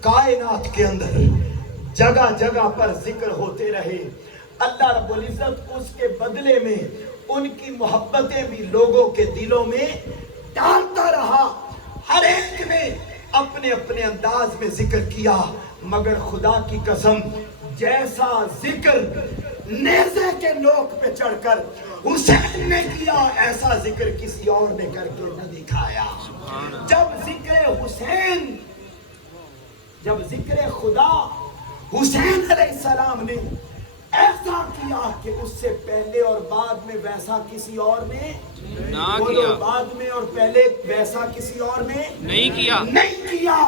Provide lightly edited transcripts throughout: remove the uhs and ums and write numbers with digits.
کائنات کے اندر جگہ جگہ پر ذکر ہوتے رہے، اللہ رب العزت اس کے بدلے میں ان کی محبتیں بھی لوگوں کے دلوں میں ڈالتا رہا۔ ہر ایک نے اپنے اپنے انداز میں ذکر کیا، مگر خدا کی قسم جیسا ذکر نیزے کے نوک پہ چڑھ کر حسین نے کیا، ایسا ذکر کسی اور نے کر کے نہ دکھایا۔ جب ذکر حسین، جب ذکر خدا حسین علیہ السلام نے ایسا کیا کہ اس سے پہلے اور بعد میں ویسا کسی اور نے نہ کیا، بعد میں اور پہلے ویسا کسی اور نے نہیں کیا،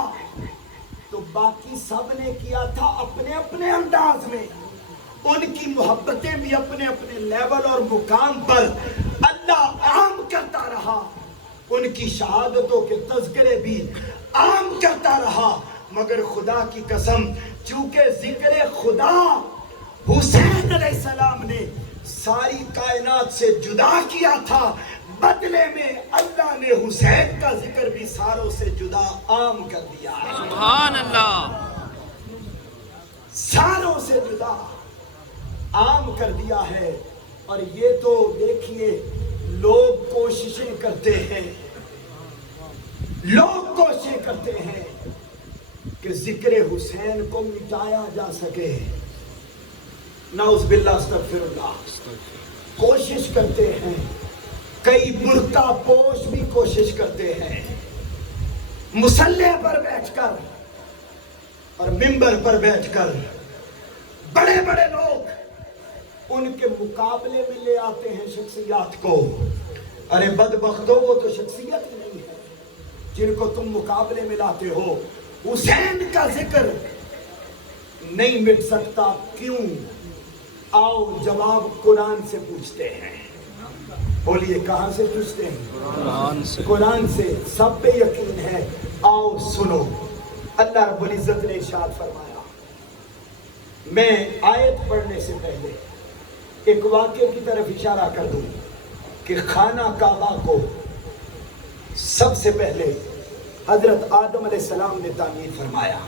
تو باقی سب نے کیا تھا اپنے اپنے انداز میں۔ ان کی محبتیں بھی اپنے اپنے لیول اور مقام پر اللہ عام کرتا رہا، ان کی شہادتوں کے تذکرے بھی عام کرتا رہا، مگر خدا کی قسم چونکہ ذکر خدا حسین علیہ السلام نے ساری کائنات سے جدا کیا تھا، بدلے میں اللہ نے حسین کا ذکر بھی ساروں سے جدا عام کر دیا ہے۔ سبحان اللہ، ساروں سے جدا عام کر دیا ہے۔ اور یہ تو دیکھیے لوگ کوششیں کرتے ہیں، لوگ کوششیں کرتے ہیں کہ ذکر حسین کو مٹایا جا سکے، نعوذ باللہ استغفر اللہ، کوشش کرتے ہیں، کئی برقع پوش بھی کوشش کرتے ہیں، مصلی پر بیٹھ کر اور منبر پر بیٹھ کر بڑے بڑے لوگ ان کے مقابلے میں لے آتے ہیں شخصیات کو۔ ارے بدبختوں، وہ تو شخصیت ہی نہیں ہے جن کو تم مقابلے میں لاتے ہو۔ حسین کا ذکر نہیں مٹ سکتا، کیوں؟ آؤ جواب قرآن سے پوچھتے ہیں۔ بولیے کہاں سے پوچھتے ہیں؟ قرآن سے۔ قرآن سے، سب پہ یقین ہے۔ آؤ سنو، اللہ رب العزت نے ارشاد فرمایا۔ میں آیت پڑھنے سے پہلے ایک واقعے کی طرف اشارہ کر دوں کہ خانہ کعبہ کو سب سے پہلے حضرت آدم علیہ السلام نے تعمیر فرمایا۔